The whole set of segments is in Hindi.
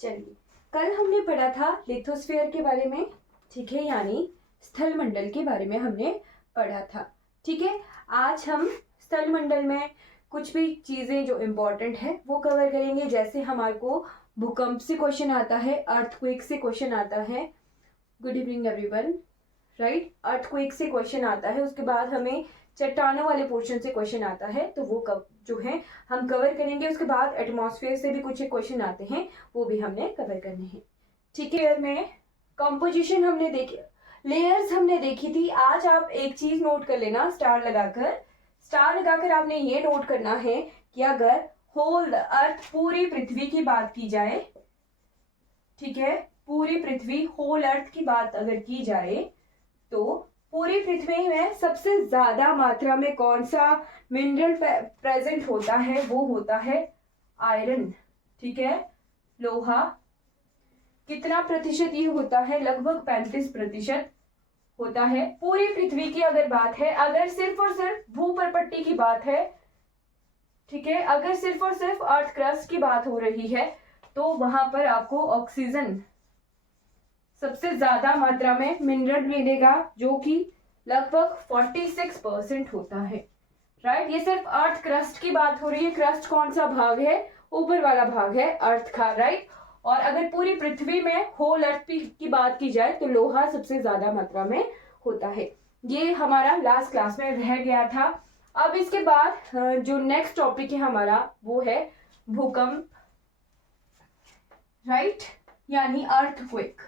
चलिए, कल हमने पढ़ा था लिथोस्फीयर के बारे में, ठीक है, यानी स्थल मंडल के बारे में हमने पढ़ा था। ठीक है, आज हम स्थल मंडल में कुछ भी चीज़ें जो इम्पोर्टेंट है वो कवर करेंगे। जैसे हमारे को भूकंप से क्वेश्चन आता है, अर्थक्वेक से क्वेश्चन आता है। Good evening everyone, right. Earthquake से क्वेश्चन आता है, उसके बाद हमें चट्टानों वाले पोर्शन से क्वेश्चन आता है, तो वो जो है हम कवर करेंगे। उसके बाद एटमॉस्फेयर से भी कुछ क्वेश्चन आते हैं, वो भी हमने कवर करने हैं। ठीक है, में कंपोजिशन हमने देखी, लेयर्स हमने देखी थी। आज आप एक चीज नोट कर लेना, स्टार लगाकर आपने ये नोट करना है कि अगर होल अर्थ, पूरी पृथ्वी की बात की जाए, ठीक है, पूरी पृथ्वी होल अर्थ की बात अगर की जाए, तो पूरी पृथ्वी में सबसे ज्यादा मात्रा में कौन सा मिनरल प्रेजेंट होता है? वो होता है आयरन। ठीक है, लोहा। कितना प्रतिशत ये होता है? लगभग 35% होता है। पूरी पृथ्वी की अगर बात है, अगर सिर्फ और सिर्फ भूपर्पट्टी की बात है, ठीक है, अगर सिर्फ और सिर्फ अर्थ क्रस्ट की बात हो रही है, तो वहां पर आपको ऑक्सीजन सबसे ज्यादा मात्रा में मिनरल मिलेगा, जो कि लगभग 46% होता है। राइट, ये सिर्फ अर्थ क्रस्ट की बात हो रही है। क्रस्ट कौन सा भाग है? ऊपर वाला भाग है अर्थ का, राइट। और अगर पूरी पृथ्वी में होल अर्थ की बात की जाए, तो लोहा सबसे ज्यादा मात्रा में होता है। ये हमारा लास्ट क्लास में रह गया था। अब इसके बाद जो नेक्स्ट टॉपिक है हमारा, वो है भूकंप, राइट, यानी अर्थक्वेक।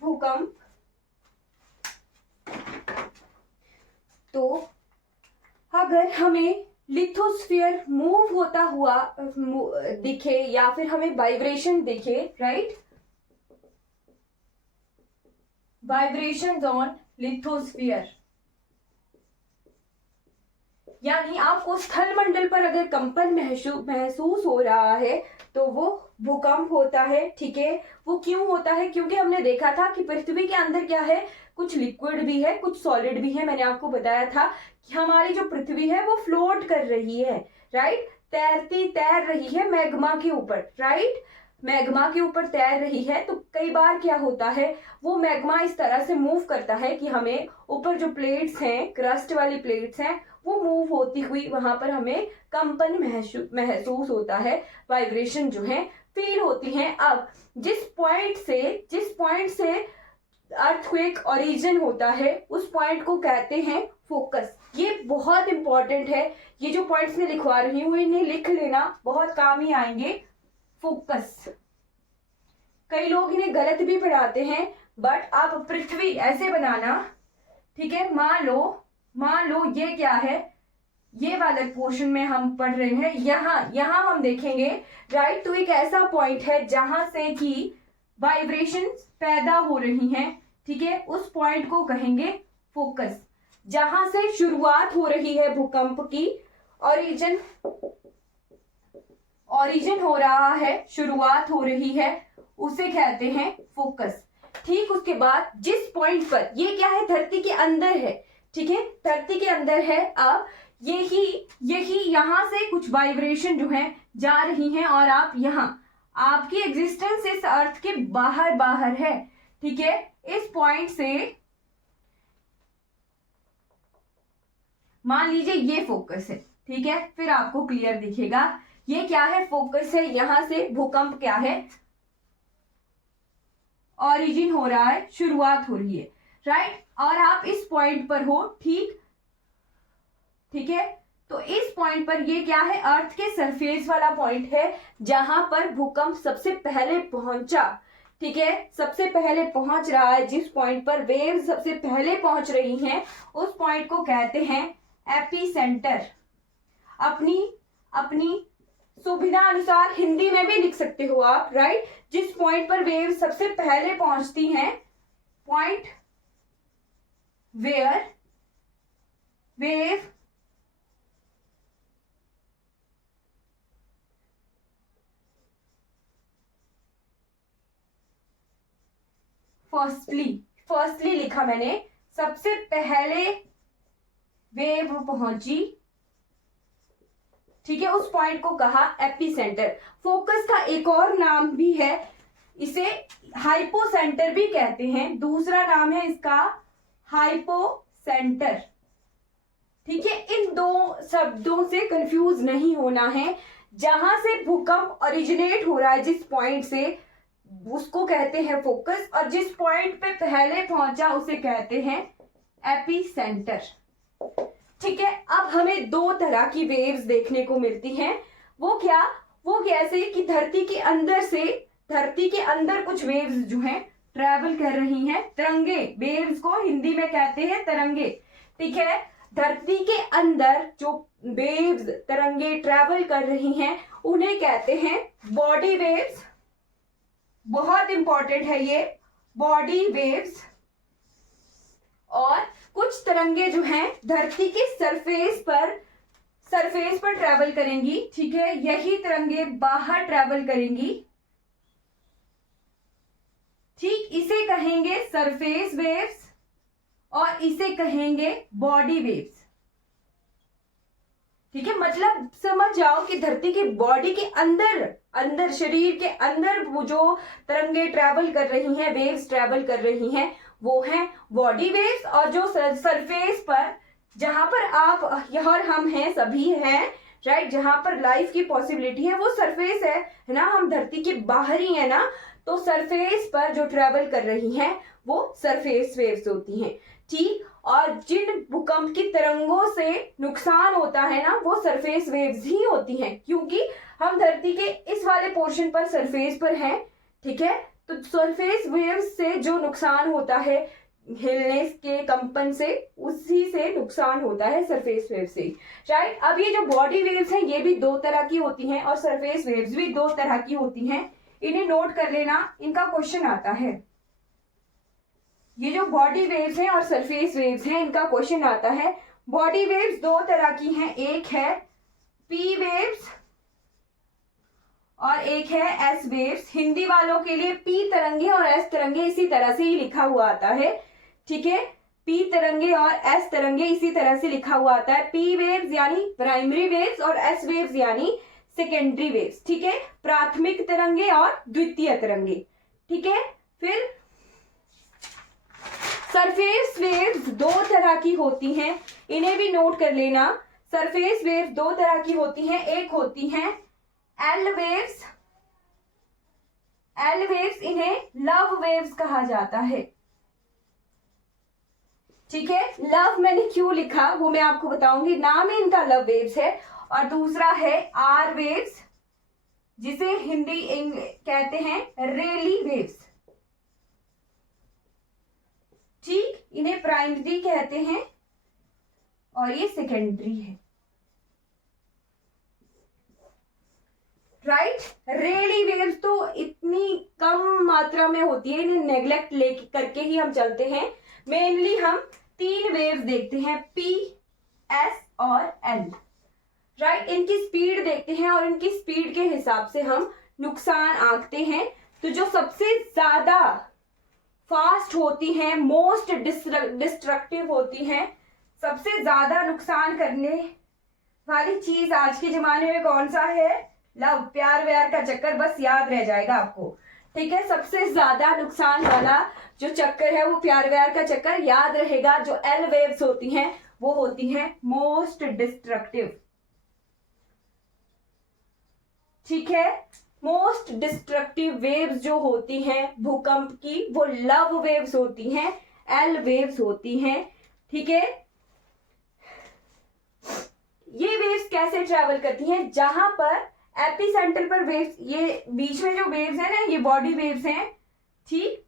भूकंप, तो अगर हमें लिथोस्फीयर मूव होता हुआ दिखे या फिर हमें वाइब्रेशन दिखे, राइट, वाइब्रेशंस ऑन लिथोस्फीयर, यानी आपको स्थल मंडल पर अगर कंपन महसूस हो रहा है, तो वो भूकंप होता है। ठीक है, वो क्यों होता है? क्योंकि हमने देखा था कि पृथ्वी के अंदर क्या है, कुछ लिक्विड भी है, कुछ सॉलिड भी है। मैंने आपको बताया था कि हमारी जो पृथ्वी है वो फ्लोट कर रही है, राइट, तैर रही है मैग्मा के ऊपर, राइट, मैग्मा के ऊपर तैर रही है। तो कई बार क्या होता है, वो मैग्मा इस तरह से मूव करता है कि हमें ऊपर जो प्लेट्स हैं, क्रस्ट वाली प्लेट्स हैं, वो मूव होती हुई वहां पर हमें कंपन महसूस होता है, वाइब्रेशन जो है फील होती हैं। अब जिस पॉइंट से अर्थक्वेक ओरिजिन होता है, उस पॉइंट को कहते हैं फोकस। ये बहुत इंपॉर्टेंट है। ये जो पॉइंट्स में लिखवा रही हूं, इन्हें लिख लेना, बहुत काम ही आएंगे। फोकस, कई लोग इन्हें गलत भी पढ़ाते हैं, बट आप पृथ्वी ऐसे बनाना, ठीक है। मान लो ये क्या है, ये वाले पोर्शन में हम पढ़ रहे हैं, यहां हम देखेंगे, राइट। तो एक ऐसा पॉइंट है जहां से कि वाइब्रेशन पैदा हो रही हैं, ठीक है, उस पॉइंट को कहेंगे फोकस। जहां से शुरुआत हो रही है भूकंप की, ओरिजिन हो रहा है, शुरुआत हो रही है, उसे कहते हैं फोकस। ठीक, उसके बाद जिस पॉइंट पर, ये क्या है, धरती के अंदर है, ठीक है, धरती के अंदर है। अब यही यहां से कुछ वाइब्रेशन जो है जा रही हैं, और आप यहां, आपकी एग्जिस्टेंस इस अर्थ के बाहर है, ठीक है। इस पॉइंट से मान लीजिए ये फोकस है, ठीक है, फिर आपको क्लियर दिखेगा ये क्या है, फोकस है। यहां से भूकंप क्या है, ओरिजिन हो रहा है, शुरुआत हो रही है, राइट, और आप इस पॉइंट पर हो, ठीक है। तो इस पॉइंट पर ये क्या है, अर्थ के सरफेस वाला पॉइंट है, जहां पर भूकंप सबसे पहले पहुंचा, ठीक है, सबसे पहले पहुंच रहा है। जिस पॉइंट पर वेव सबसे पहले पहुंच रही हैं, उस पॉइंट को कहते हैं एपिसेंटर। अपनी सुविधा अनुसार हिंदी में भी लिख सकते हो आप, राइट। जिस पॉइंट पर वेव सबसे पहले पहुंचती हैं, पॉइंट वेयर वेव फर्स्टली लिखा मैंने, सबसे पहले वेव पहुंची, ठीक है, उस पॉइंट को कहा एपिसेंटर। फोकस का एक और नाम भी है, इसे हाइपोसेंटर भी कहते हैं, दूसरा नाम है इसका हाइपोसेंटर। ठीक है, इन दो शब्दों से कंफ्यूज नहीं होना है। जहां से भूकंप ओरिजिनेट हो रहा है, जिस पॉइंट से, उसको कहते हैं फोकस, और जिस पॉइंट पे पहले पहुंचा उसे कहते हैं एपिसेंटर। ठीक है, अब हमें दो तरह की वेव्स देखने को मिलती हैं। वो क्या? वो कैसे कि धरती के अंदर कुछ वेव्स जो हैं ट्रैवल कर रही हैं, तरंगे, वेव्स को हिंदी में कहते हैं तरंगे। ठीक है, धरती के अंदर जो वेव्स, तरंगे ट्रैवल कर रही हैं उन्हें कहते हैं बॉडी वेव्स। बहुत इंपॉर्टेंट है ये बॉडी वेव्स। और कुछ तरंगे जो हैं धरती के सरफेस पर ट्रैवल करेंगी। ठीक है, यही तरंगे बाहर ट्रैवल करेंगी। ठीक, इसे कहेंगे सरफेस वेव्स और इसे कहेंगे बॉडी वेव्स। ठीक है, मतलब समझ जाओ कि धरती के बॉडी के अंदर शरीर के अंदर वो जो तरंगे ट्रैवल कर रही हैं, वेव्स ट्रैवल कर रही हैं, वो हैं बॉडी वेव्स। और जो सरफेस पर, जहां पर आप और हम हैं, सभी हैं, राइट, जहां पर लाइफ की पॉसिबिलिटी है वो सरफेस है ना, हम धरती के बाहर ही है ना, तो सरफेस पर जो ट्रैवल कर रही हैं वो सरफेस वेव्स होती हैं। ठीक, और जिन भूकंप की तरंगों से नुकसान होता है ना, वो सरफेस वेव्स ही होती हैं, क्योंकि हम धरती के इस वाले पोर्शन पर, सरफेस पर हैं। ठीक है, तो सरफेस वेव्स से जो नुकसान होता है, हिलने के, कंपन से, उसी से नुकसान होता है सरफेस वेव से, राइट। अब ये जो बॉडी वेव्स हैं ये भी दो तरह की होती हैं और सरफेस वेव्स भी दो तरह की होती हैं। इन्हें नोट कर लेना, इनका क्वेश्चन आता है। ये जो बॉडी वेव्स हैं और सरफेस वेव्स हैं, इनका क्वेश्चन आता है। बॉडी वेव्स दो तरह की हैं, एक है पी वेव्स और एक है एस वेव्स। हिंदी वालों के लिए पी तरंगे और एस तरंगे इसी तरह से ही लिखा हुआ आता है। ठीक है, पी तरंगे और एस तरंगे इसी तरह से लिखा हुआ आता है। पी वेव्स यानी प्राइमरी वेव्स और एस वेव्स यानी सेकेंडरी वेव्स। ठीक है, प्राथमिक तरंगे और द्वितीय तरंगे। ठीक है, फिर सरफेस वेव्स दो तरह की होती हैं, इन्हें भी नोट कर लेना। सरफेस वेव्स दो तरह की होती हैं, एक होती हैं एल वेव्स। एल वेव्स, इन्हें लव वेव्स कहा जाता है। ठीक है, लव मैंने क्यों लिखा वो मैं आपको बताऊंगी, नाम ही इनका लव वेव्स है। और दूसरा है आर वेव्स, जिसे हिंदी कहते हैं रेली वेव्स। ठीक, इन्हें प्राइमरी कहते हैं और ये सेकेंडरी है, राइट। रेली वेव्स तो इतनी कम मात्रा में होती है, इन्हें नेग्लेक्ट लेके करके ही हम चलते हैं। मेनली हम तीन वेव्स देखते हैं, पी, एस और एल, राइट। इनकी स्पीड देखते हैं और इनकी स्पीड के हिसाब से हम नुकसान आंकते हैं। तो जो सबसे ज्यादा फास्ट होती हैं, मोस्ट डिस्ट्रक्टिव होती हैं, सबसे ज्यादा नुकसान करने वाली चीज आज के जमाने में कौन सा है? लव, प्यार व्यार का चक्कर, बस याद रह जाएगा आपको। ठीक है, सबसे ज्यादा नुकसान वाला जो चक्कर है वो प्यार व्यार का चक्कर याद रहेगा। जो एल वेव्स होती हैं वो होती हैं मोस्ट डिस्ट्रक्टिव। ठीक है, मोस्ट डिस्ट्रक्टिव वेव्स जो होती हैं भूकंप की वो लव वेव्स होती हैं, एल वेव्स होती हैं। ठीक है, ये वेव्स कैसे ट्रैवल करती हैं? जहां पर एपिसेंटर पर वेव्स, ये बीच में जो वेव्स है ना, ये बॉडी वेव्स हैं। ठीक,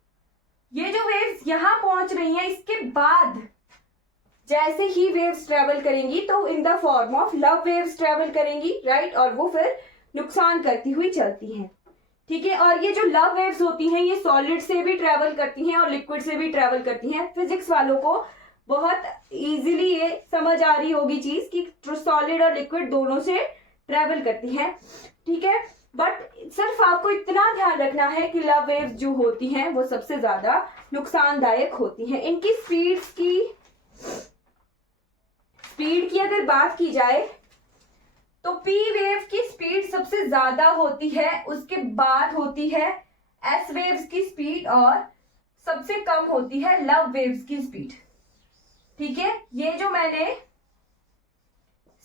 ये जो वेव्स यहां पहुंच रही हैं, इसके बाद जैसे ही वेव्स ट्रैवल करेंगी तो in the form of love waves travel करेंगी, राइट, और वो फिर नुकसान करती हुई चलती हैं। ठीक है, और ये जो लव वेव्स होती हैं ये सॉलिड से भी ट्रैवल करती हैं और लिक्विड से भी ट्रैवल करती हैं। फिजिक्स वालों को बहुत इजीली ये समझ आ रही होगी चीज कि सॉलिड और लिक्विड दोनों से ट्रैवल करती हैं। ठीक है, बट सिर्फ आपको इतना ध्यान रखना है कि लव वेव्स जो होती हैं वो सबसे ज्यादा नुकसानदायक होती हैं। इनकी स्पीड की अगर बात की जाए तो पी वेव की स्पीड सबसे ज्यादा होती है, उसके बाद होती है एस वेव्स की स्पीड और सबसे कम होती है लव वेव्स की स्पीड। ठीक है, ये जो मैंने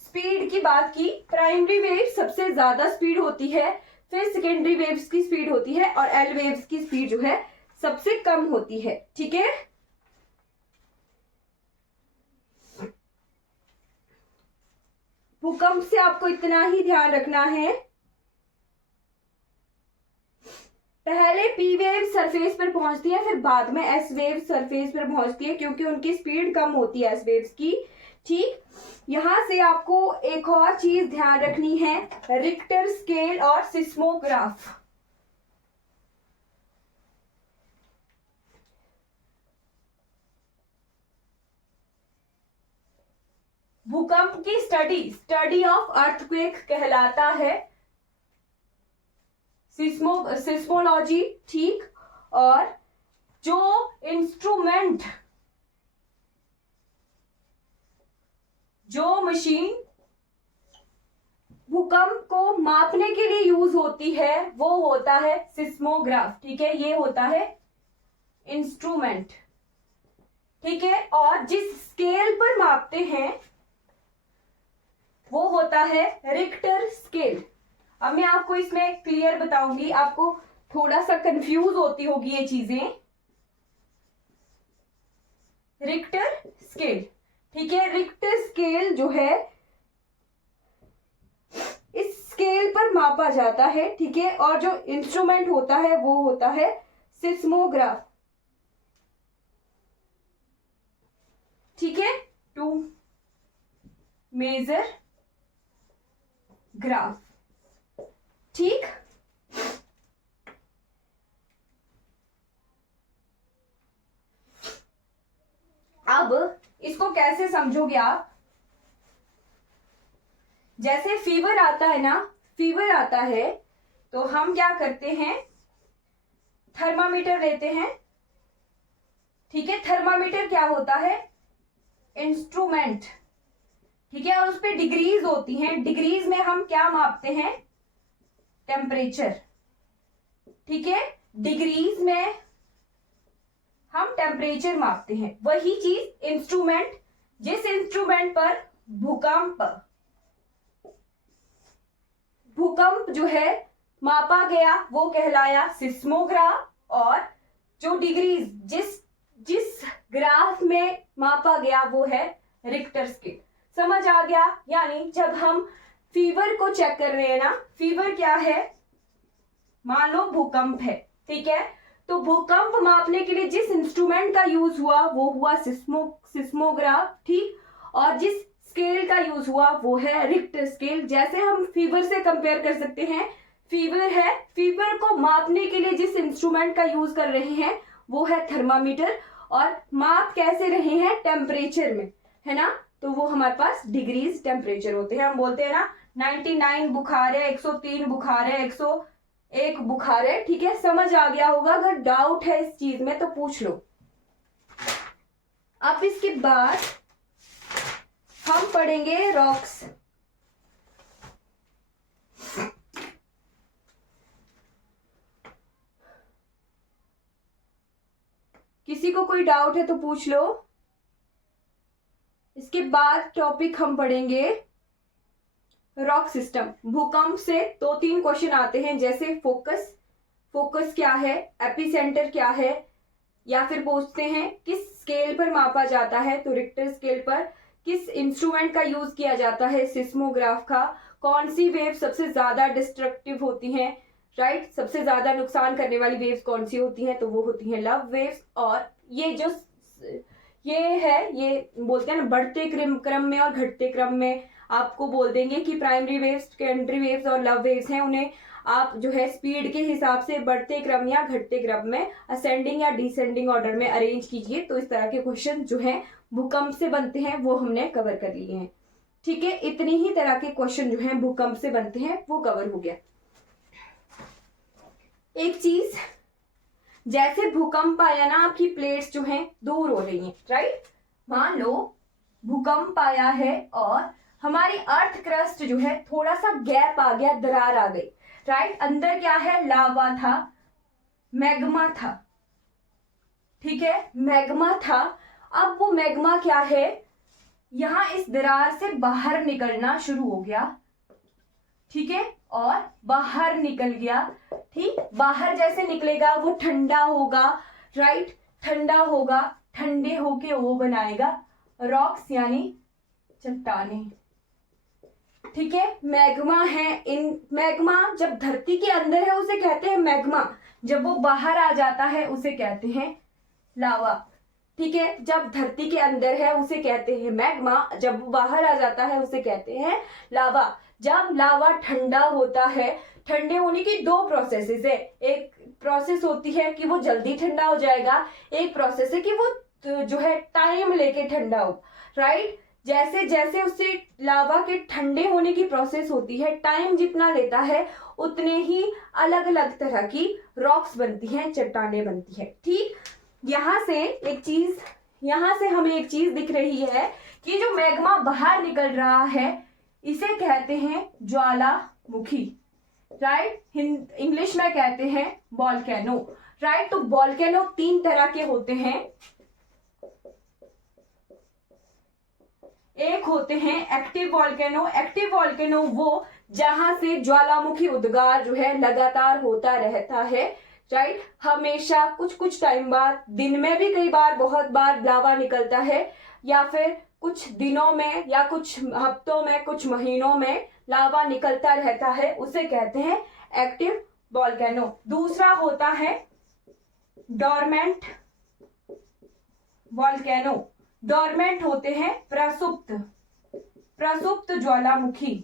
स्पीड की बात की, प्राइमरी वेव सबसे ज्यादा स्पीड होती है, फिर सेकेंडरी वेव्स की स्पीड होती है और एल वेव्स की स्पीड जो है सबसे कम होती है। ठीक है, भूकंप से आपको इतना ही ध्यान रखना है, पहले पी वेव सरफेस पर पहुंचती है, फिर बाद में एस वेव सरफेस पर पहुंचती है, क्योंकि उनकी स्पीड कम होती है एस वेव्स की। ठीक, यहां से आपको एक और चीज ध्यान रखनी है, रिक्टर स्केल और सिस्मोग्राफ। भूकंप की स्टडी ऑफ अर्थक्वेक कहलाता है सिस्मोलॉजी। ठीक, और जो इंस्ट्रूमेंट, जो मशीन भूकंप को मापने के लिए यूज होती है वो होता है सिस्मोग्राफ। ठीक है, ये होता है इंस्ट्रूमेंट। ठीक है, और जिस स्केल पर मापते हैं वो होता है रिक्टर स्केल। अब मैं आपको इसमें क्लियर बताऊंगी, आपको थोड़ा सा कंफ्यूज होती होगी ये चीजें। रिक्टर स्केल, ठीक है, रिक्टर स्केल जो है इस स्केल पर मापा जाता है। ठीक है, और जो इंस्ट्रूमेंट होता है वो होता है सिस्मोग्राफ। ठीक है, टू मेजर ग्राफ। ठीक, अब इसको कैसे समझोगे आप? जैसे फीवर आता है ना, फीवर आता है तो हम क्या करते हैं, थर्मामीटर लेते हैं। ठीक है, थर्मामीटर क्या होता है, इंस्ट्रूमेंट। ठीक है, और उस पर डिग्रीज होती हैं, डिग्रीज में हम क्या मापते हैं, टेम्परेचर। ठीक है, डिग्रीज में हम टेम्परेचर मापते हैं। वही चीज इंस्ट्रूमेंट, जिस इंस्ट्रूमेंट पर भूकंप जो है मापा गया वो कहलाया सिस्मोग्राफ, और जो डिग्रीज जिस ग्राफ में मापा गया वो है रिक्टर स्केल। समझ आ गया? यानी जब हम फीवर को चेक कर रहे हैं ना, फीवर क्या है, मान लो भूकंप है। ठीक है, तो भूकंप मापने के लिए जिस इंस्ट्रूमेंट का यूज हुआ वो हुआ सिस्मोग्राफ। ठीक, और जिस स्केल का यूज हुआ वो है रिक्टर स्केल। जैसे हम फीवर से कंपेयर कर सकते हैं, फीवर है, फीवर को मापने के लिए जिस इंस्ट्रूमेंट का यूज कर रहे हैं वो है थर्मामीटर, और माप कैसे रहे हैं, टेम्परेचर में, है ना, तो वो हमारे पास डिग्रीज टेम्परेचर होते हैं। हम बोलते हैं ना 99 बुखार है, 103 बुखार है, 101 बुखार है। ठीक है, समझ आ गया होगा। अगर डाउट है इस चीज में तो पूछ लो। अब इसके बाद हम पढ़ेंगे रॉक्स। किसी को कोई डाउट है तो पूछ लो। इसके बाद टॉपिक हम पढ़ेंगे रॉक सिस्टम। भूकंप से 2-3 क्वेश्चन आते हैं, जैसे फोकस क्या है, एपिसेंटर क्या है, या फिर पूछते हैं किस स्केल पर मापा जाता है, तो रिक्टर स्केल पर। किस इंस्ट्रूमेंट का यूज किया जाता है, सिस्मोग्राफ का। कौन सी वेव सबसे ज्यादा डिस्ट्रक्टिव होती हैं, राइट, सबसे ज्यादा नुकसान करने वाली वेव्स कौन सी होती हैं, तो वो होती हैं लव वेव्स। और ये बोलते हैं ना, बढ़ते क्रम में और घटते क्रम में आपको बोल देंगे कि प्राइमरी वेव्स, सेकेंडरी वेव्स और लव वेव्स हैं। उन्हें आप जो है स्पीड के हिसाब से बढ़ते क्रम या घटते क्रम में, असेंडिंग या डिसेंडिंग ऑर्डर में अरेंज कीजिए। तो इस तरह के क्वेश्चन जो हैं भूकंप से बनते हैं वो हमने कवर कर लिए हैं। ठीक है, इतनी ही तरह के क्वेश्चन जो हैं भूकंप से बनते हैं वो कवर हो गया। एक चीज, जैसे भूकंप आया ना, आपकी प्लेट्स जो हैं दूर हो रही हैं, राइट। मान लो भूकंप आया है और हमारी अर्थ क्रस्ट जो है थोड़ा सा गैप आ गया, दरार आ गई, राइट। अंदर क्या है, लावा था, मैग्मा था, ठीक है, मैग्मा था। अब वो मैग्मा क्या है, यहां इस दरार से बाहर निकलना शुरू हो गया, ठीक है, और बाहर निकल गया, ठीक। बाहर जैसे निकलेगा वो ठंडा होगा, राइट, ठंडा होगा, ठंडे होके वो बनाएगा रॉक्स यानी चट्टाने, ठीक है। मैग्मा है, इन मैग्मा जब धरती के अंदर है उसे कहते हैं मैग्मा, जब वो बाहर आ जाता है उसे कहते हैं लावा, ठीक है। जब धरती के अंदर है उसे कहते हैं मैग्मा, जब वो बाहर आ जाता है उसे कहते हैं लावा। जब लावा ठंडा होता है, ठंडे होने की दो प्रोसेसेस है, एक प्रोसेस होती है कि वो जल्दी ठंडा हो जाएगा, एक प्रोसेस है कि वो जो है टाइम लेके ठंडा हो, राइट। जैसे जैसे उससे लावा के ठंडे होने की प्रोसेस होती है, टाइम जितना लेता है उतने ही अलग अलग तरह की रॉक्स बनती हैं, चट्टानें बनती हैं, ठीक। यहां से हमें एक चीज दिख रही है कि जो मैग्मा बाहर निकल रहा है इसे कहते हैं ज्वालामुखी, राइट। इंग्लिश में कहते हैं वॉल्केनो, राइट। तो वॉल्केनो तीन तरह के होते हैं, एक होते हैं एक्टिव वॉल्केनो। एक्टिव वॉल्केनो वो जहां से ज्वालामुखी उद्गार जो है लगातार होता रहता है, राइट। हमेशा कुछ कुछ टाइम बाद, दिन में भी कई बार, बहुत बार लावा निकलता है, या फिर कुछ दिनों में या कुछ हफ्तों में, कुछ महीनों में लावा निकलता रहता है, उसे कहते हैं एक्टिव वॉल्केनो। दूसरा होता है डोरमेंट वॉल्केनो। डोरमेंट होते हैं प्रसुप्त ज्वालामुखी,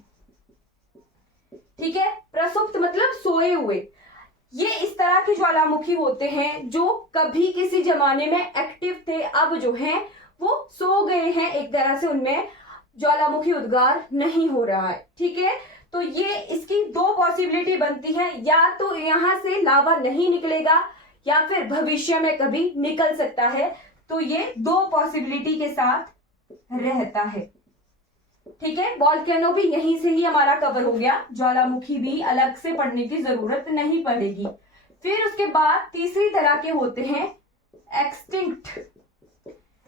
ठीक है। प्रसुप्त मतलब सोए हुए। ये इस तरह के ज्वालामुखी होते हैं जो कभी किसी जमाने में एक्टिव थे, अब जो हैं वो सो गए हैं, एक तरह से उनमें ज्वालामुखी उद्गार नहीं हो रहा है, ठीक है। तो ये इसकी दो पॉसिबिलिटी बनती है, या तो यहां से लावा नहीं निकलेगा या फिर भविष्य में कभी निकल सकता है। तो ये दो पॉसिबिलिटी के साथ रहता है, ठीक है। वॉल्केनो भी यहीं से ही हमारा कवर हो गया, ज्वालामुखी भी अलग से पढ़ने की जरूरत नहीं पड़ेगी। फिर उसके बाद तीसरी तरह के होते हैं एक्सटिंक्ट।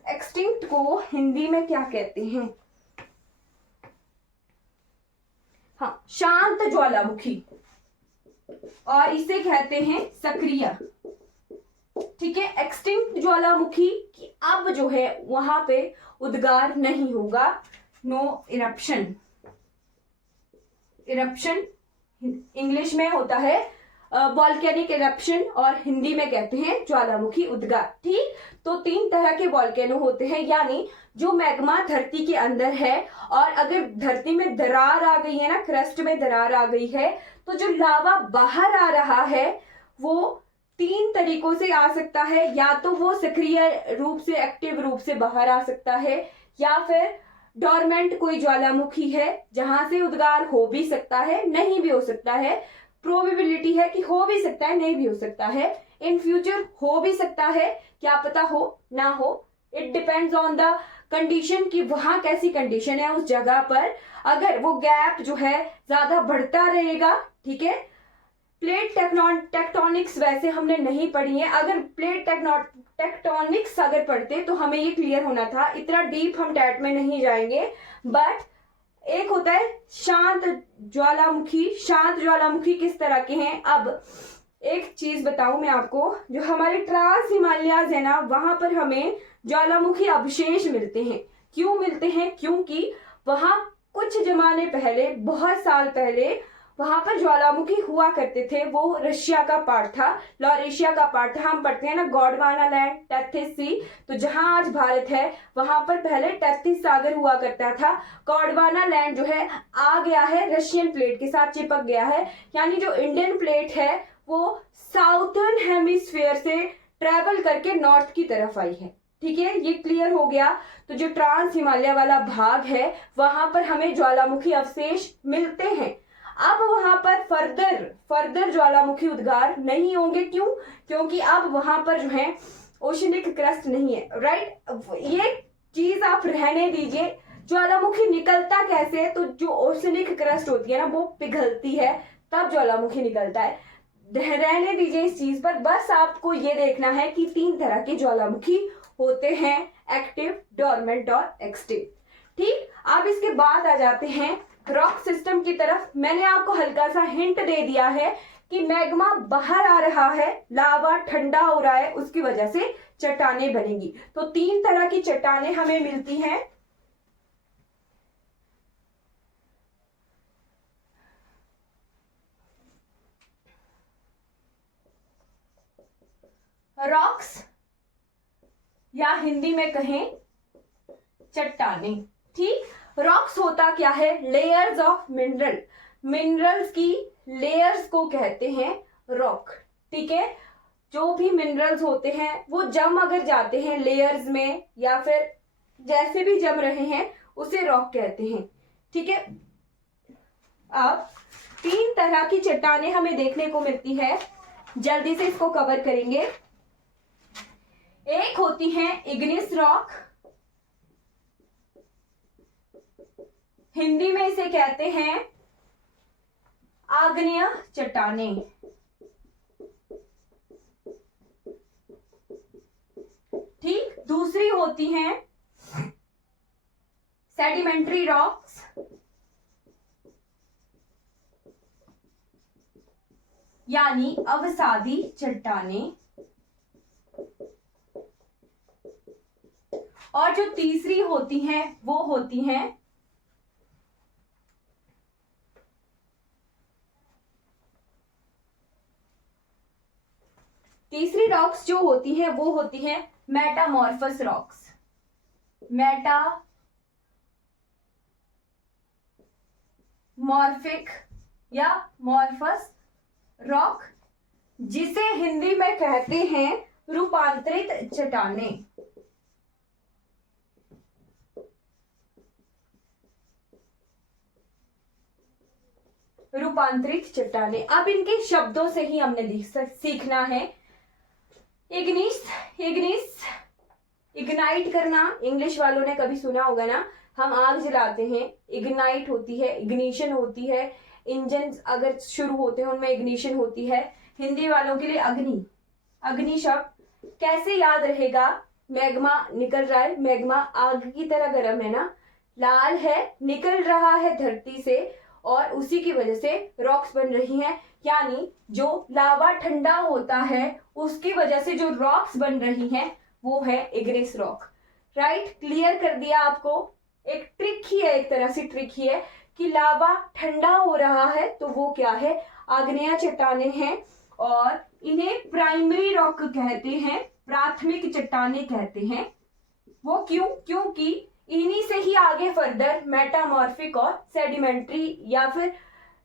एक्सटिंक्ट को हिंदी में क्या कहते हैं, हाँ, शांत ज्वालामुखी, और इसे कहते हैं सक्रिय, ठीक है। एक्सटिंक्ट ज्वालामुखी की अब जो है वहां पे उद्गार नहीं होगा, नो इरप्शन। इरप्शन इंग्लिश में होता है वॉल्केनिक इरप्शन, और हिंदी में कहते हैं ज्वालामुखी उद्गार, ठीक। तो तीन तरह के वॉल्केनो होते हैं, यानी जो मैग्मा धरती के अंदर है, और अगर धरती में दरार आ गई है ना, क्रस्ट में दरार आ गई है, तो जो लावा बाहर आ रहा है वो तीन तरीकों से आ सकता है। या तो वो सक्रिय रूप से, एक्टिव रूप से बाहर आ सकता है, या फिर डोरमेंट कोई ज्वालामुखी है जहां से उद्गार हो भी सकता है, नहीं भी हो सकता है। प्रोबेबिलिटी है कि हो भी सकता है, नहीं भी हो सकता है। इन फ्यूचर हो भी सकता है, क्या पता हो ना हो, it depends on the condition कि वहां कैसी कंडीशन है उस जगह पर। अगर वो गैप जो है ज्यादा बढ़ता रहेगा, ठीक है। प्लेट टेक्टोनिक्स वैसे हमने नहीं पढ़ी है, अगर प्लेट टेक्टोनिक्स अगर पढ़ते तो हमें ये क्लियर होना था, इतना डीप हम टैट में नहीं जाएंगे। बट एक होता है शांत ज्वालामुखी। शांत ज्वालामुखी किस तरह के हैं, अब एक चीज बताऊं मैं आपको, जो हमारे ट्रांस हिमालयाज है ना, वहां पर हमें ज्वालामुखी अवशेष मिलते हैं। क्यों मिलते हैं, क्योंकि वहां कुछ जमाने पहले, बहुत साल पहले वहां पर ज्वालामुखी हुआ करते थे। वो रशिया का पार्ट था, लॉरेशिया का पार्ट था। हम पढ़ते हैं ना गोंडवाना लैंड, टेथिस सी, तो जहां आज भारत है वहां पर पहले टेथिस सागर हुआ करता था। गोंडवाना लैंड जो है आ गया है, रशियन प्लेट के साथ चिपक गया है, यानी जो इंडियन प्लेट है वो साउथर्न हेमिस्फीयर से ट्रेवल करके नॉर्थ की तरफ आई है, ठीक है। ये क्लियर हो गया। तो जो ट्रांस हिमालय वाला भाग है वहां पर हमें ज्वालामुखी अवशेष मिलते हैं। अब वहां पर फर्दर ज्वालामुखी उद्गार नहीं होंगे। क्यों? क्योंकि अब वहां पर जो है ओशनिक क्रस्ट नहीं है, राइट। ये चीज आप रहने दीजिए। ज्वालामुखी निकलता कैसे है? तो जो ओशनिक क्रस्ट होती है ना वो पिघलती है, तब ज्वालामुखी निकलता है। रहने दीजिए इस चीज पर। बस आपको ये देखना है कि 3 तरह के ज्वालामुखी होते हैं, एक्टिव, डोरमेंट और एक्सटिव। ठीक, अब इसके बाद आ जाते हैं रॉक सिस्टम की तरफ। मैंने आपको हल्का सा हिंट दे दिया है कि मैग्मा बाहर आ रहा है, लावा ठंडा हो रहा है, उसकी वजह से चट्टानें बनेगी। तो 3 तरह की चट्टानें हमें मिलती हैं। रॉक्स या हिंदी में कहें चट्टानें। ठीक, रॉक्स होता क्या है? लेयर्स ऑफ मिनरल्स की लेयर्स को कहते हैं रॉक। ठीक है, जो भी मिनरल्स होते हैं वो जम अगर जाते हैं लेयर्स में या फिर जैसे भी जम रहे हैं उसे रॉक कहते हैं। ठीक है, अब 3 तरह की चट्टानें हमें देखने को मिलती है, जल्दी से इसको कवर करेंगे। एक होती है इग्निस रॉक, हिंदी में इसे कहते हैं आग्नेय चट्टानें। ठीक, दूसरी होती हैं सेडिमेंट्री रॉक्स, यानी अवसादी चट्टानें। और जो तीसरी होती हैं वो होती हैं तीसरी रॉक्स जो होती हैं वो होती हैं मेटामॉर्फस रॉक्स। मेटामॉर्फिक या मॉर्फस रॉक, जिसे हिंदी में कहते हैं रूपांतरित चट्टानें। रूपांतरित चट्टानें। अब इनके शब्दों से ही हमने सीखना है। इग्निस इग्नाइट करना, इंग्लिश वालों ने कभी सुना होगा ना, हम आग जलाते हैं, इग्नाइट होती है, इग्निशन होती है। इंजन अगर शुरू होते हैं उनमें इग्निशन होती है। हिंदी वालों के लिए अग्नि शब्द कैसे याद रहेगा? मैग्मा निकल रहा है, मैग्मा आग की तरह गर्म है ना, लाल है, निकल रहा है धरती से और उसी की वजह से रॉक्स बन रही हैं। यानी जो लावा ठंडा होता है उसकी वजह से जो रॉक्स बन रही हैं वो है इग्निस रॉक। राइट, क्लियर कर दिया आपको। एक ट्रिक ही है, एक तरह से ट्रिक ही है कि लावा ठंडा हो रहा है तो वो क्या है? आग्नेय चट्टानें हैं। और इन्हें प्राइमरी रॉक कहते हैं, प्राथमिक चट्टानें कहते हैं। वो क्यों? क्योंकि इन्हीं से ही आगे फर्दर मेटामॉर्फिक और सेडिमेंट्री या फिर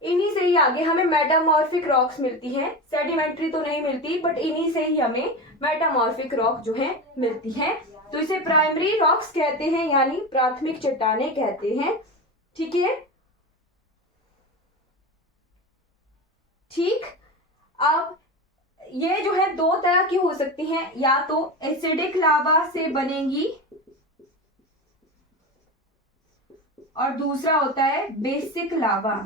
इन्हीं से ही आगे हमें मेटामॉर्फिक रॉक्स मिलती हैं। सेडिमेंट्री तो नहीं मिलती, बट इन्हीं से ही हमें मेटामॉर्फिक रॉक जो है मिलती हैं। तो इसे प्राइमरी रॉक्स कहते हैं, यानी प्राथमिक चट्टानें कहते हैं। ठीक है, ठीक। अब ये जो है 2 तरह की हो सकती हैं, या तो एसिडिक लावा से बनेंगी और दूसरा होता है बेसिक लावा।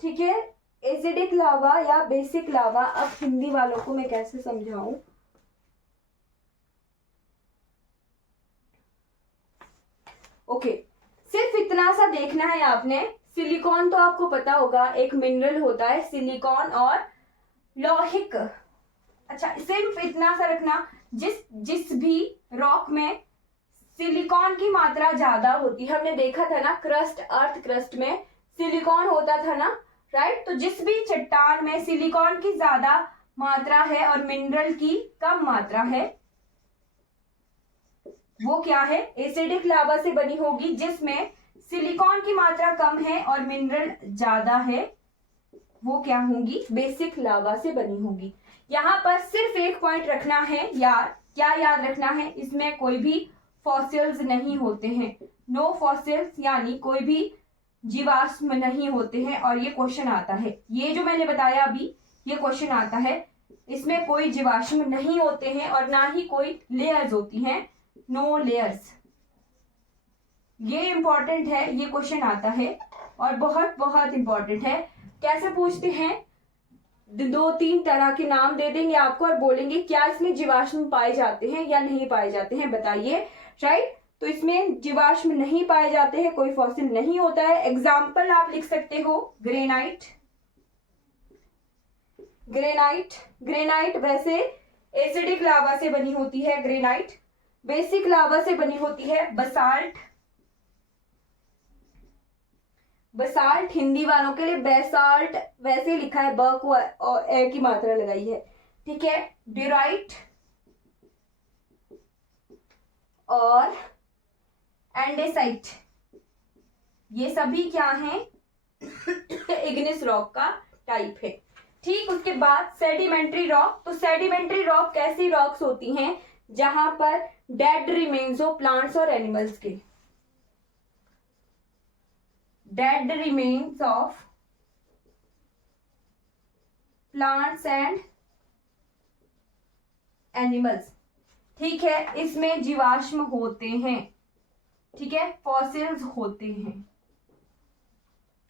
ठीक है, एसिडिक लावा या बेसिक लावा। अब हिंदी वालों को मैं कैसे समझाऊं? ओके, सिर्फ इतना सा देखना है आपने। सिलिकॉन तो आपको पता होगा, एक मिनरल होता है सिलिकॉन और लौहिक। अच्छा, सिर्फ इतना सा रखना, जिस भी रॉक में सिलिकॉन की मात्रा ज्यादा होती है, हमने देखा था ना क्रस्ट, अर्थ क्रस्ट में सिलिकॉन होता था ना, राइट। तो जिस भी चट्टान में सिलिकॉन की ज्यादा मात्रा है और मिनरल की कम मात्रा है वो क्या है? एसिडिक लावा से बनी होगी। जिसमें सिलिकॉन की मात्रा कम है और मिनरल ज्यादा है वो क्या होगी? बेसिक लावा से बनी होगी। यहाँ पर सिर्फ एक पॉइंट रखना है यार, क्या याद रखना है? इसमें कोई भी फॉसिल्स नहीं होते हैं। नो फॉसिल्स, यानी कोई भी जीवाश्म नहीं होते हैं, और ये क्वेश्चन आता है, ये जो मैंने बताया अभी ये क्वेश्चन आता है, इसमें कोई जीवाश्म नहीं होते हैं और ना ही कोई लेयर्स होती हैं, नो लेयर्स। ये इंपॉर्टेंट है, ये क्वेश्चन आता है और बहुत बहुत इंपॉर्टेंट है। कैसे पूछते हैं, 2-3 तरह के नाम दे देंगे आपको और बोलेंगे क्या इसमें जीवाश्म पाए जाते हैं या नहीं पाए जाते हैं, बताइए। राइट, तो इसमें जीवाश्म नहीं पाए जाते हैं, कोई फॉसिल नहीं होता है। एग्जाम्पल आप लिख सकते हो, ग्रेनाइट। ग्रेनाइट ग्रेनाइट वैसे एसिडिक लावा से बनी होती है, ग्रेनाइट बेसिक लावा से बनी होती है। बसाल्ट, बसाल्ट हिंदी वालों के लिए बेसाल्ट वैसे लिखा है, ब को और ए की मात्रा लगाई है, ठीक है। ड्यूराइट और एंडेसाइट, ये सभी क्या हैं, इग्निस रॉक का टाइप है। ठीक, उसके बाद सेडिमेंट्री रॉक। तो सेडिमेंट्री रॉक कैसी रॉक्स होती हैं, जहां पर डेड रिमेन्स हो प्लांट्स और एनिमल्स के, dead remains of plants and animals, ठीक है, इसमें जीवाश्म होते हैं, ठीक है, फॉसिल्स होते हैं।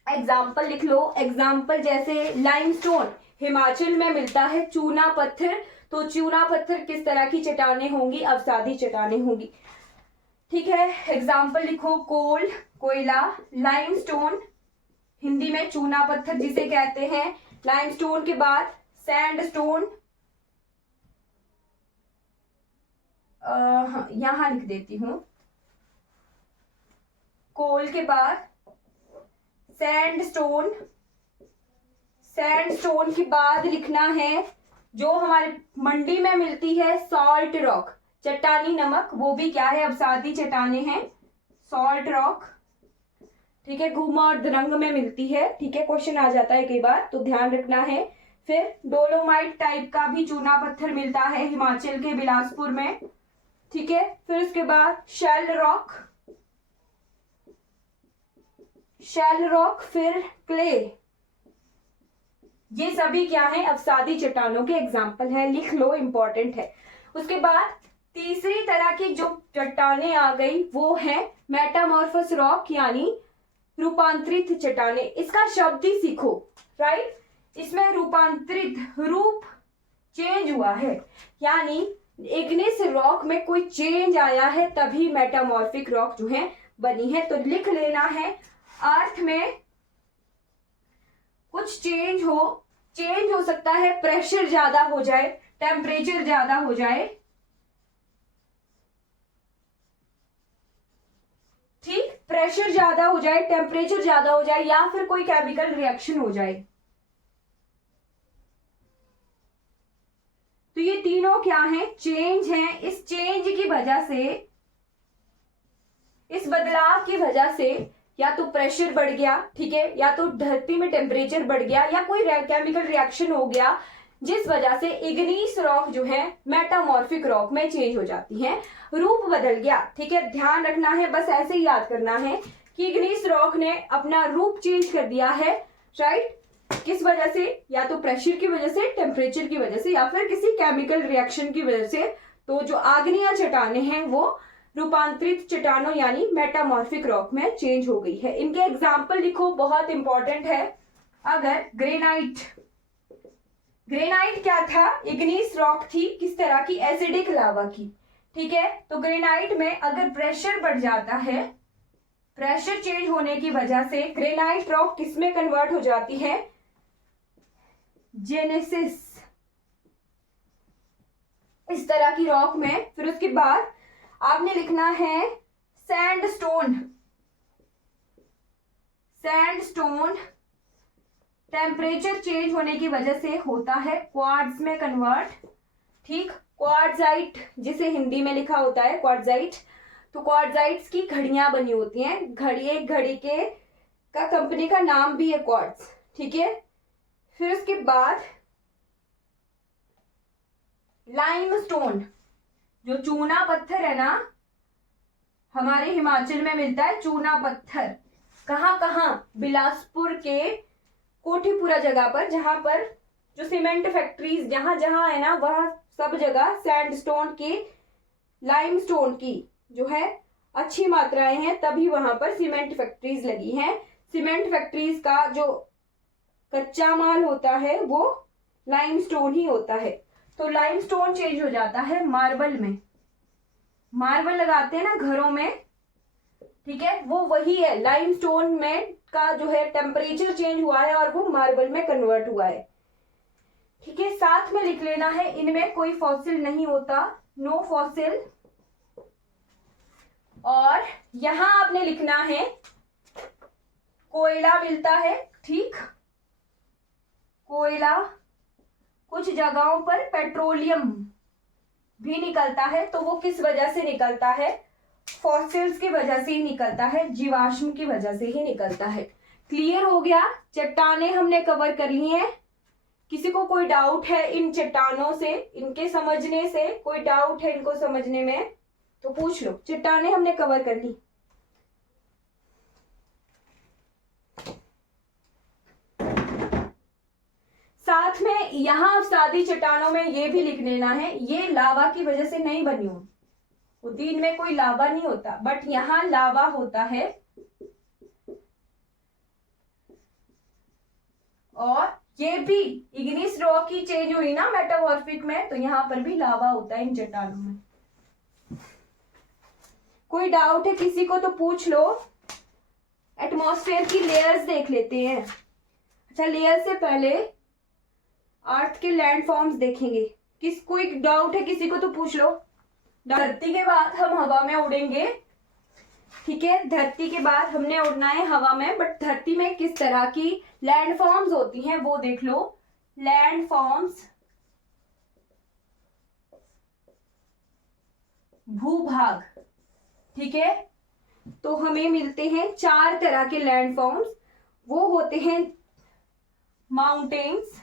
एग्जाम्पल लिख लो, एग्जाम्पल जैसे लाइमस्टोन हिमाचल में मिलता है, चूना पत्थर, तो चूना पत्थर किस तरह की चट्टानें होंगी, अवसादी चट्टानें होंगी, ठीक है। एग्जाम्पल लिखो, कोल कोयला, लाइमस्टोन हिंदी में चूना पत्थर जिसे कहते हैं, लाइमस्टोन के बाद सैंडस्टोन, यहां लिख देती हूं, कोल के बाद सैंडस्टोन, सैंडस्टोन के बाद लिखना है जो हमारी मंडी में मिलती है सॉल्ट रॉक, चट्टानी नमक, वो भी क्या है, अवसादी चट्टाने हैं, सॉल्ट रॉक, ठीक है, घुमा और द्रंग में मिलती है, ठीक है, क्वेश्चन आ जाता है कई बार तो ध्यान रखना है। फिर डोलोमाइट टाइप का भी चूना पत्थर मिलता है हिमाचल के बिलासपुर में, ठीक है। फिर उसके बाद शेल रॉक, शेल रॉक, फिर क्ले, ये सभी क्या है, अवसादी चट्टानों के एग्जाम्पल है, लिख लो, इंपॉर्टेंट है। उसके बाद तीसरी तरह की जो चट्टाने आ गई वो है मेटामॉर्फस रॉक, यानी रूपांतरित चट्टाने। इसका शब्द ही सीखो, राइट, इसमें रूपांतरित, रूप चेंज हुआ है, यानी इग्निस रॉक में कोई चेंज आया है तभी मेटामॉर्फिक रॉक जो है बनी है। तो लिख लेना है, अर्थ में कुछ चेंज हो सकता है, प्रेशर ज्यादा हो जाए, टेम्परेचर ज्यादा हो जाए, ठीक, प्रेशर ज्यादा हो जाए, टेम्परेचर ज्यादा हो जाए, या फिर कोई केमिकल रिएक्शन हो जाए। तो ये तीनों क्या है, चेंज हैं। इस चेंज की वजह से, इस बदलाव की वजह से या तो प्रेशर बढ़ गया, ठीक है, या तो धरती में टेम्परेचर बढ़ गया, या कोई केमिकल रिएक्शन हो गया जिस वजह से इग्नीस रॉक जो है मेटामॉर्फिक रॉक में चेंज हो जाती है, रूप बदल गया, ठीक है। ध्यान रखना है, बस ऐसे ही याद करना है कि इग्नीस रॉक ने अपना रूप चेंज कर दिया है, राइट, किस वजह से, या तो प्रेशर की वजह से, टेम्परेचर की वजह से, या फिर किसी केमिकल रिएक्शन की वजह से। तो जो आग्नेय चट्टानें हैं वो रूपांतरित चट्टानों यानी मेटामॉर्फिक रॉक में चेंज हो गई है। इनके एग्जाम्पल लिखो, बहुत इंपॉर्टेंट है। अगर ग्रेनाइट, ग्रेनाइट क्या था, इग्नीस रॉक थी, किस तरह की, एसिडिक लावा की, ठीक है। तो ग्रेनाइट में अगर प्रेशर बढ़ जाता है, प्रेशर चेंज होने की वजह से ग्रेनाइट रॉक किस में कन्वर्ट हो जाती है, जेनेसिस, इस तरह की रॉक में। फिर उसके बाद आपने लिखना है सैंडस्टोन, सैंडस्टोन टेम्परेचर चेंज होने की वजह से होता है क्वार्ट्ज में कन्वर्ट, ठीक। क्वार्ट्जाइट जिसे हिंदी में लिखा होता है क्वार्ट्जाइट, तो क्वार्ट्जाइट्स की घड़ियां बनी होती हैं, घड़ी, एक घड़ी के का कंपनी का नाम भी है क्वार्ट्ज, ठीक है। फिर उसके बाद लाइमस्टोन, जो चूना पत्थर है ना, हमारे हिमाचल में मिलता है चूना पत्थर, कहाँ कहाँ, बिलासपुर के कोठीपुरा जगह पर, जहां पर जो सीमेंट फैक्ट्रीज जहां जहां है ना, वहां सब जगह सैंडस्टोन की, लाइमस्टोन की जो है अच्छी मात्राएं हैं, तभी वहां पर सीमेंट फैक्ट्रीज लगी हैं। सीमेंट फैक्ट्रीज का जो कच्चा माल होता है वो लाइमस्टोन ही होता है। तो लाइमस्टोन चेंज हो जाता है मार्बल में। मार्बल लगाते हैं ना घरों में, ठीक है, वो वही है। लाइमस्टोन में का जो है टेम्परेचर चेंज हुआ है और वो मार्बल में कन्वर्ट हुआ है। ठीक है, साथ में लिख लेना है इनमें कोई फॉसिल नहीं होता, नो फॉसिल। और यहां आपने लिखना है कोयला मिलता है, ठीक, कोयला, कुछ जगहों पर पेट्रोलियम भी निकलता है। तो वो किस वजह से निकलता है? फॉसिल्स की वजह से ही निकलता है, जीवाश्म की वजह से ही निकलता है। क्लियर हो गया? चट्टानें हमने कवर कर ली हैं। किसी को कोई डाउट है इन चट्टानों से, इनके समझने से कोई डाउट है इनको समझने में तो पूछ लो। चट्टानें हमने कवर कर ली। साथ में यहां सादी चट्टानों में ये भी लिख लेना है, ये लावा की वजह से नहीं बनी हुई। उदीन में कोई लावा नहीं होता, बट यहां लावा होता है। और ये भी इग्निस रॉक की चेंज हुई ना मेटामॉर्फिक में, तो यहां पर भी लावा होता है इन चट्टानों में। कोई डाउट है किसी को तो पूछ लो। एटमॉस्फेयर की लेयर्स देख लेते हैं। अच्छा, लेयर से पहले अर्थ के लैंडफॉर्म्स देखेंगे। कोई डाउट है किसी को तो पूछ लो। धरती के बाद हम हवा में उड़ेंगे, ठीक है, धरती के बाद हमने उड़ना है हवा में, बट धरती में किस तरह की लैंडफॉर्म्स होती हैं वो देख लो। लैंडफॉर्म्स, भूभाग, ठीक है, तो हमें मिलते हैं 4 तरह के लैंडफॉर्म्स। वो होते हैं माउंटेन्स,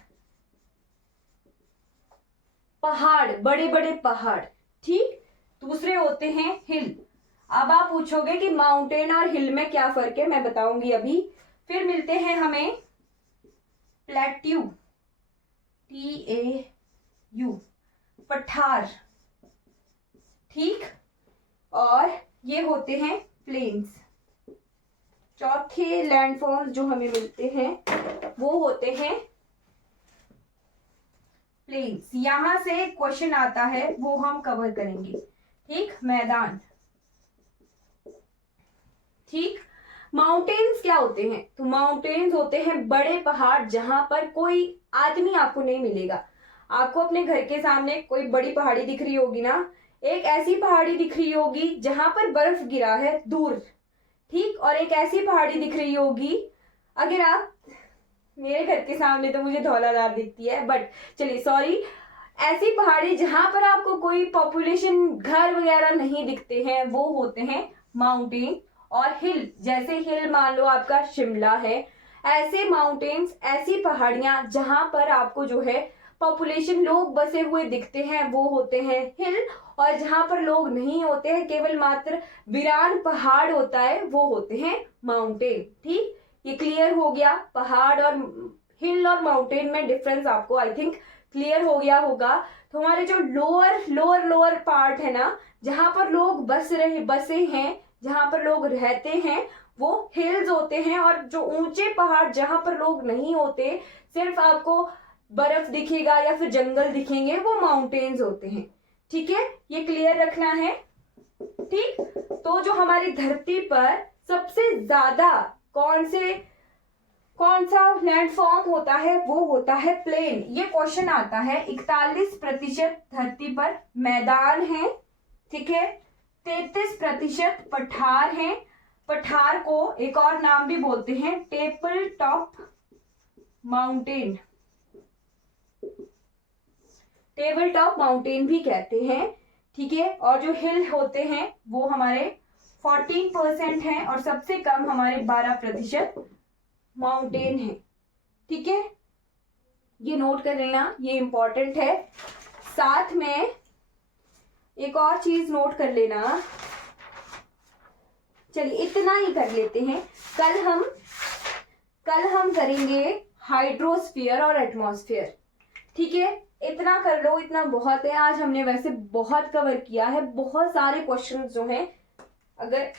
पहाड़, बड़े बड़े पहाड़, ठीक। दूसरे होते हैं हिल। अब आप पूछोगे कि माउंटेन और हिल में क्या फर्क है, मैं बताऊंगी अभी। फिर मिलते हैं हमें प्लेट्यू, TAU, पठार, ठीक। और ये होते हैं प्लेन्स। चौथे लैंडफॉर्म्स जो हमें मिलते हैं वो होते हैं प्लेन्स। यहां से क्वेश्चन आता है वो हम कवर करेंगे, ठीक। मैदान, ठीक। माउंटेन्स क्या होते हैं? तो माउंटेन्स होते हैं बड़े पहाड़ जहां पर कोई आदमी आपको नहीं मिलेगा। आपको अपने घर के सामने कोई बड़ी पहाड़ी दिख रही होगी ना, एक ऐसी पहाड़ी दिख रही होगी जहां पर बर्फ गिरा है दूर, ठीक। और एक ऐसी पहाड़ी दिख रही होगी, अगर आप, मेरे घर के सामने तो मुझे धौलाधार दिखती है, बट चलिए सॉरी, ऐसी पहाड़ी जहां पर आपको कोई पॉपुलेशन, घर वगैरह नहीं दिखते हैं, वो होते हैं माउंटेन। और हिल, जैसे हिल मान लो आपका शिमला है, ऐसे माउंटेन्स, ऐसी पहाड़ियां जहां पर आपको जो है पॉपुलेशन, लोग बसे हुए दिखते हैं, वो होते हैं हिल। और जहां पर लोग नहीं होते हैं, केवल मात्र वीरान पहाड़ होता है, वो होते हैं माउंटेन, ठीक। ये क्लियर हो गया? पहाड़ और हिल और माउंटेन में डिफरेंस आपको आई थिंक क्लियर हो गया होगा। तो हमारे जो लोअर पार्ट है ना, जहां पर लोग बसे हैं, जहां पर लोग रहते हैं, वो हिल्स होते हैं। और जो ऊंचे पहाड़ जहां पर लोग नहीं होते, सिर्फ आपको बर्फ दिखेगा या फिर जंगल दिखेंगे, वो माउंटेन्स होते हैं, ठीक है। ये क्लियर रखना है, ठीक। तो जो हमारी धरती पर सबसे ज्यादा कौन सा लैंडफॉर्म होता है, वो होता है प्लेन। ये क्वेश्चन आता है। 41% धरती पर मैदान है, ठीक है। 33% पठार हैं। पठार को एक और नाम भी बोलते हैं table top mountain, table top mountain भी कहते हैं, ठीक है। और जो हिल होते हैं वो हमारे 14% हैं और सबसे कम हमारे 12% माउंटेन है, ठीक है। ये नोट कर लेना, ये इंपॉर्टेंट है। साथ में एक और चीज नोट कर लेना चलिए इतना ही कर लेते हैं। कल हम करेंगे हाइड्रोस्फीयर और एटमॉस्फेयर। ठीक है, इतना कर लो, इतना बहुत है। आज हमने वैसे बहुत कवर किया है, बहुत सारे क्वेश्चन जो हैं अगर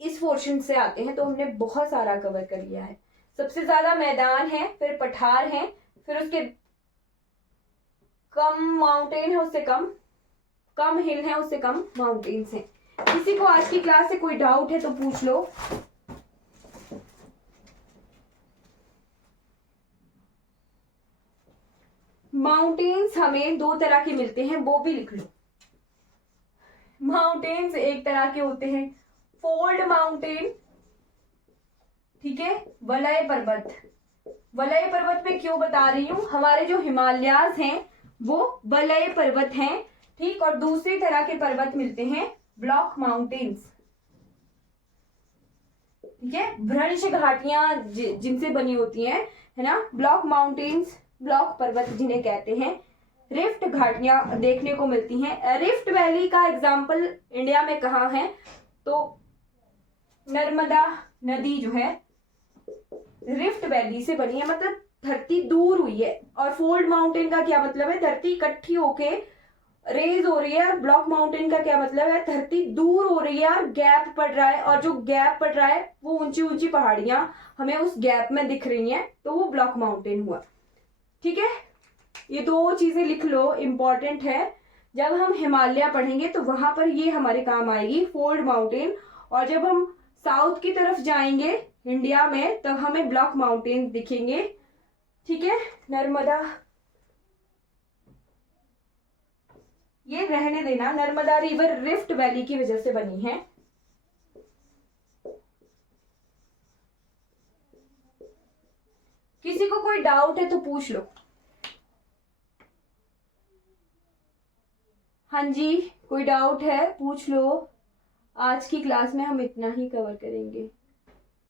इस पोर्शन से आते हैं तो हमने बहुत सारा कवर कर लिया है। सबसे ज्यादा मैदान है, फिर पठार है, फिर उसके कम माउंटेन है, उससे कम हिल है, उससे कम माउंटेन्स हैं। किसी को आज की क्लास से कोई डाउट है तो पूछ लो। माउंटेन्स हमें दो तरह के मिलते हैं, वो भी लिख लो। माउंटेन्स एक तरह के होते हैं फोल्ड माउंटेन, ठीक है, वलय पर्वत। वलय पर्वत में क्यों बता रही हूं, हमारे जो हिमालयाज हैं वो वलय पर्वत हैं, ठीक। और दूसरी तरह के पर्वत मिलते हैं ब्लॉक माउंटेन्स, ठीक है, भ्रंश घाटियां जिनसे बनी होती हैं, है ना, ब्लॉक माउंटेन्स, ब्लॉक पर्वत जिन्हें कहते हैं। रिफ्ट घाटियां देखने को मिलती हैं। रिफ्ट वैली का एग्जाम्पल इंडिया में कहाँ है, तो नर्मदा नदी जो है रिफ्ट वैली से बनी है, मतलब धरती दूर हुई है। और फोल्ड माउंटेन का क्या मतलब है, धरती इकट्ठी होके रेज हो रही है। और ब्लॉक माउंटेन का क्या मतलब है, धरती दूर हो रही है और गैप पड़ रहा है, और जो गैप पड़ रहा है वो ऊंची ऊंची पहाड़ियां हमें उस गैप में दिख रही हैं, तो वो ब्लॉक माउंटेन हुआ। ठीक है, ये दो चीजें लिख लो, इंपॉर्टेंट है। जब हम हिमालय पढ़ेंगे तो वहां पर ये हमारे काम आएगी, फोल्ड माउंटेन। और जब हम साउथ की तरफ जाएंगे इंडिया में तब हमें ब्लॉक माउंटेन दिखेंगे। ठीक है, नर्मदा, ये रहने देना, नर्मदा रिवर रिफ्ट वैली की वजह से बनी है। किसी को कोई डाउट है तो पूछ लो। हाँ जी, कोई डाउट है पूछ लो। आज की क्लास में हम इतना ही कवर करेंगे।